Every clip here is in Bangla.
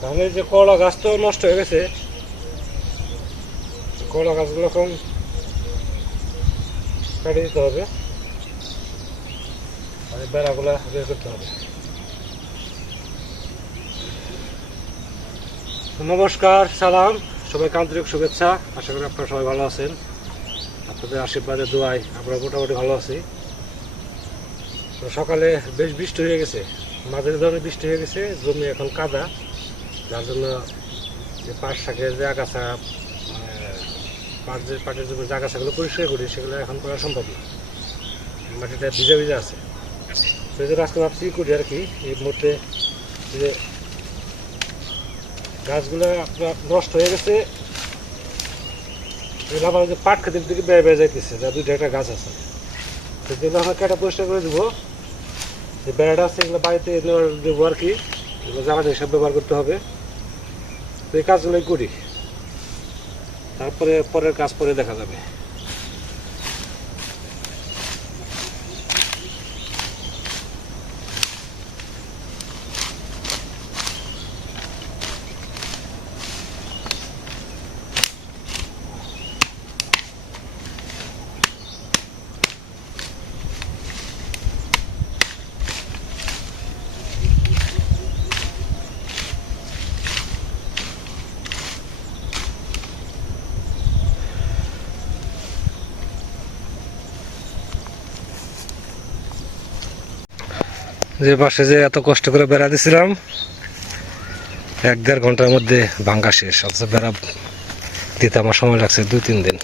তাহলে যে কলা গাছ তো নষ্ট হয়ে গেছে, কলা গাছগুলো এখন কেটে দিতে হবে। আর বেড়াগুলা বের করতে হবে। নমস্কার, সালাম, সবাইকে আন্তরিক শুভেচ্ছা। আশা করি আপনারা সবাই ভালো আছেন। আপনাদের আশীর্বাদের দোয়ায় আমরা মোটামুটি ভালো আছি। সকালে বেশ বৃষ্টি হয়ে গেছে, মাঝের ধরনের বৃষ্টি হয়ে গেছে, জমি এখন কাদা। যার জন্য যে পাট শাকের যে আগাছা পাট যে পাটের যে আগাছাগুলো পরিষ্কার করি, সেগুলো এখন করা সম্ভব না। মাটিটা ভিজা ভিজা আছে। তো এই জন্য আজকে ভাবছি করি আর কি, এই মুহূর্তে যে গাছগুলো আপনার নষ্ট হয়ে গেছে এগুলো আমার যে পাট খেতে দিকে বেয়ে বেয়ে যাইতেছে, যা দুইটা একটা গাছ আছে। তো যেগুলো আমরা কেটে পরিষ্কার করে দেবো, যে বেড়াটা আছে, এগুলো বাড়িতে দেবো আর কি। এগুলো জ্বালানি হিসাব ব্যবহার করতে হবে। এই কাজগুলোই করি। তারপরে পরের কাজ পরে দেখা যাবে। যে পাশে যে এত কষ্ট করে বেড়া দিছিলাম, এক দেড় ঘণ্টার মধ্যে ভাঙ্গা শেষ। অথচ বেড়া দিতে আমার সময় লাগছে দুই, তিন দিন।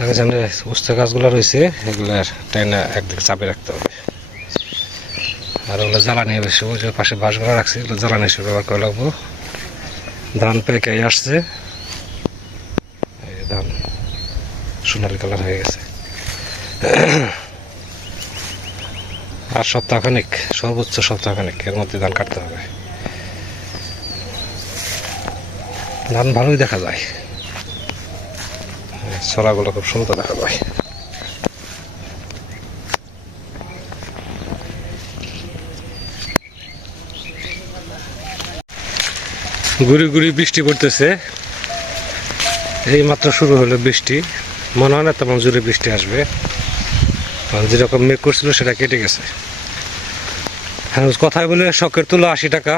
এখানে উস্তা গাছগুলো রয়েছে, এগুলো টাইনা একদিকে চাপে রাখতে হবে। আর ওগুলো জ্বালানি বেশি ওই যে পাশে বাঁশগুলো রাখছি, এগুলো জ্বালানি হিসেবে ব্যবহার করে লাগবো। ধান পেকে আসছে। এই ধান, সোনালি কালার হয়ে গেছে। আর সপ্তাহখানেক, সর্বোচ্চ সপ্তাহখানেক এর মধ্যে ধান কাটতে হবে। ধান ভালোই দেখা যায়। ছড়াগুলো খুব সুন্দর দেখা যায়। গুড়ি গুড়ি বৃষ্টি পড়তেছে। এই মাত্র শুরু হলো বৃষ্টি। মনে হয় না তেমন জোরে বৃষ্টি আসবে। যেরকম মেঘ করছিল, সেটা কেটে গেছে। হ্যাঁ কথায় বলে শখের তুলো আশি টাকা।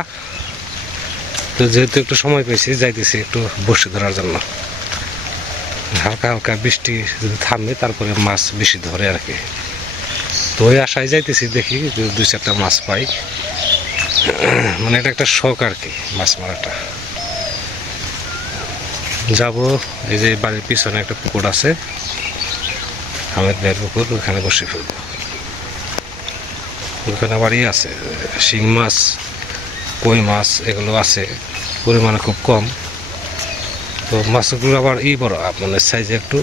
তো যেহেতু একটু সময় পেয়েছি, যাইতেছি একটু বসে ধরার জন্য। হালকা হালকা বৃষ্টি যদি থামবে তারপরে মাছ বেশি ধরে আর কি। তো ওই আশায় যাইতেছি, দেখি দুই চারটা মাছ পাই। মানে এটা একটা শখ আর কি, মাছ মারাটা। যাব, এই যে বাড়ির পিছনে একটা পুকুর আছে। ভাইয়ের পুকুর, ওখানে বসে ফেলব। ওখানে আবারই আছে, শিং মাছ, কই মাছ, এগুলো আছে, পরিমাণে খুব কম। তো মাছগুলো আবার ই বড় মানে সাইজে একটু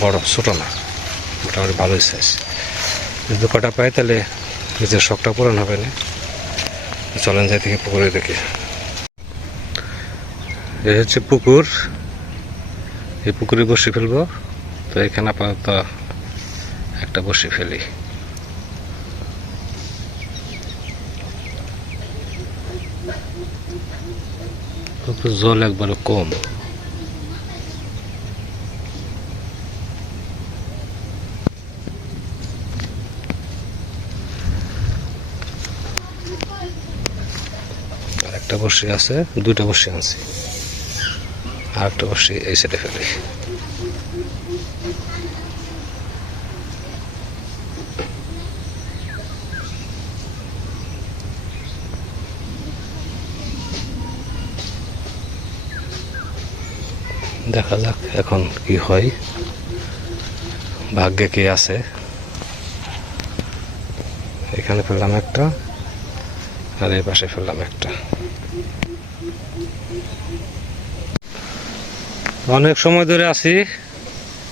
বড়, ছোটো না, মোটামুটি ভালোই সাইজ যদি কটা পাই তাহলে নিজের শখটা পূরণ হবে না। চলেন যাই থেকে পুকুরে দেখি। এই হচ্ছে পুকুর। এই পুকুরে বসে ফেলব। তো এখানে আপাতত একটা বসে ফেলি। জল একবারে কম একটা বসে আছে, দুইটা বসে আছে আর একটা বসে এই সাইডে ফেলি। দেখা যাক এখন কি হয়। ভাগ্যে কে আছে। এখানে ফেললাম একটা, আর এই পাশে ফেললাম একটা। অনেক সময় ধরে আছি,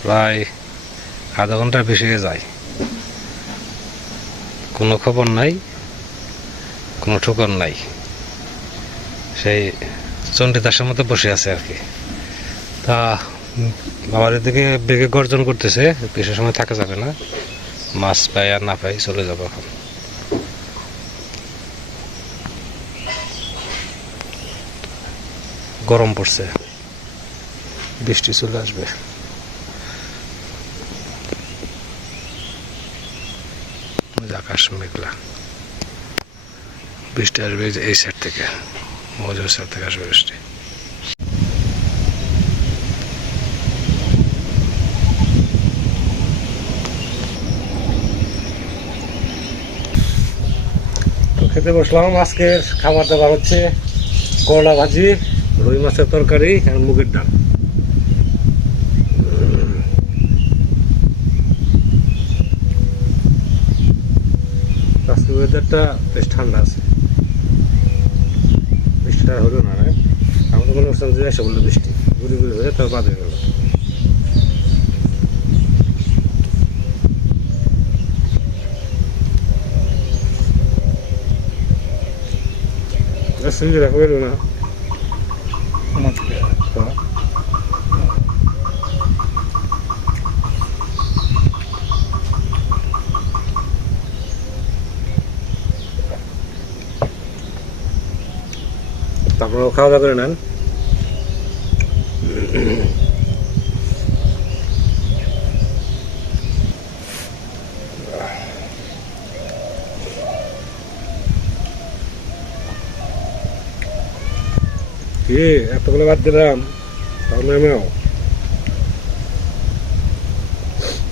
প্রায় আধা ঘণ্টার বেশি যায়। কোনো খবর নাই, কোনো ঠোকর নাই। সেই চণ্ডীদাসের মতো বসে আছে আর কি। তা উম, বাবার এদিকে বেগে গর্জন করতেছে বেশি সময় থাকা যাবে না। মাছ পাই আর না পাই চলে যাব এখন। গরম পড়ছে। বৃষ্টি চলে আসবে। আকাশ মেঘলা। বৃষ্টি আসবে এই সাইড থেকে। মজুর সাইড থেকে আসবে বৃষ্টি। খেতে বসলাম। আজকের খাবার দাবার হচ্ছে করলা ভাজি, রুই মাছের তরকারি আর মুগের ডাল। ওয়েদারটা বেশ ঠান্ডা আছে। বৃষ্টিটা হলো না রে আমাদের মনে হচ্ছে যে এসে বৃষ্টি, গুড়ি গুড়ি হয়ে তার বাদে গেল। সুন্দর রাখা গেল না হ্যাঁ। আপনারাও খাওয়া দাওয়া করে নেন কি, এতগুলো বাদ দিলাম তাও ম্যামেও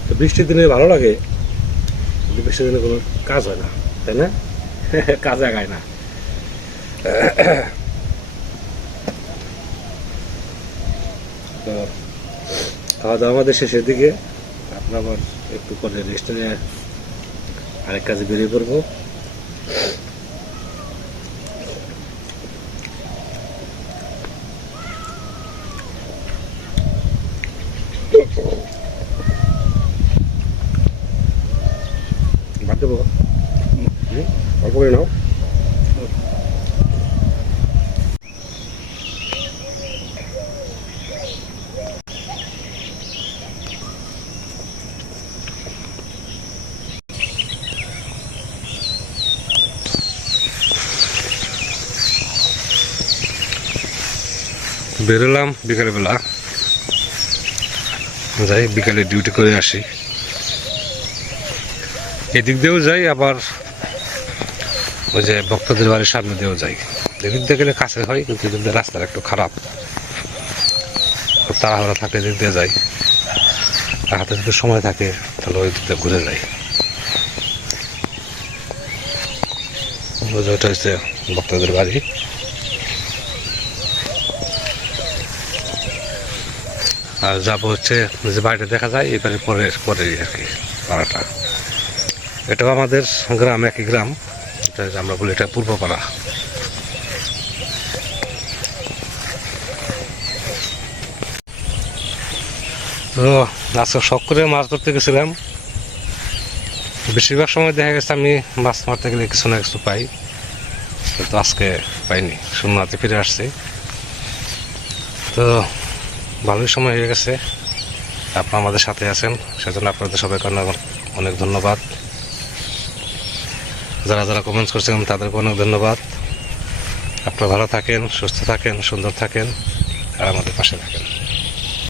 তো বৃষ্টির দিনে ভালো লাগে, কিন্তু বৃষ্টির দিনে কোনো কাজ হয় না, তাই না? কাজ আগায় না। তো খাওয়া দাওয়া আমাদের শেষের দিকে। আপনার একটু পরে রেস্ট নিয়ে আরেক কাজে বেরিয়ে পড়ব। বেরোলাম বিকালবেলা। যাই বিকালে ডিউটি করে আসি। এদিক দিয়েও যাই, আবার ওই যে ভক্তদের বাড়ির সামনে দিয়েও যাই। এদিক দিয়ে গেলে কাছে হয়, কিন্তু এদিক দিয়ে রাস্তাটা একটু খারাপ। তাড়াহুড়া থাকলে এদিক দিয়ে যাই। হাতে যদি সময় থাকে, তাহলে ওই দিক দিয়ে ঘুরে যাই। ওটা হচ্ছে ভক্তদের বাড়ি। আর যাব হচ্ছে যে বাড়িটা দেখা যায়, এবারে পরে পরে আর কি পাড়াটা। এটাও আমাদের গ্রাম, একই গ্রাম। এটা আমরা বলি এটা পূর্বপাড়া তো আজকে শখ করে মাছ ধরতে গেছিলাম। বেশিরভাগ সময় দেখা গেছে আমি মাছ মারতে গেলে কিছু না কিছু পাই। কিন্তু আজকে পাইনি শূন্য ফিরে আসছি। তো ভালোই সময় হয়ে গেছে। আপনারা আমাদের সাথে আছেন, সেজন্য আপনাদের সবাইকে অনেক অনেক ধন্যবাদ। যারা যারা কমেন্টস করছেন, তাদেরকে অনেক ধন্যবাদ। আপনারা ভালো থাকেন, সুস্থ থাকেন, সুন্দর থাকেন, আর আমাদের পাশে থাকেন।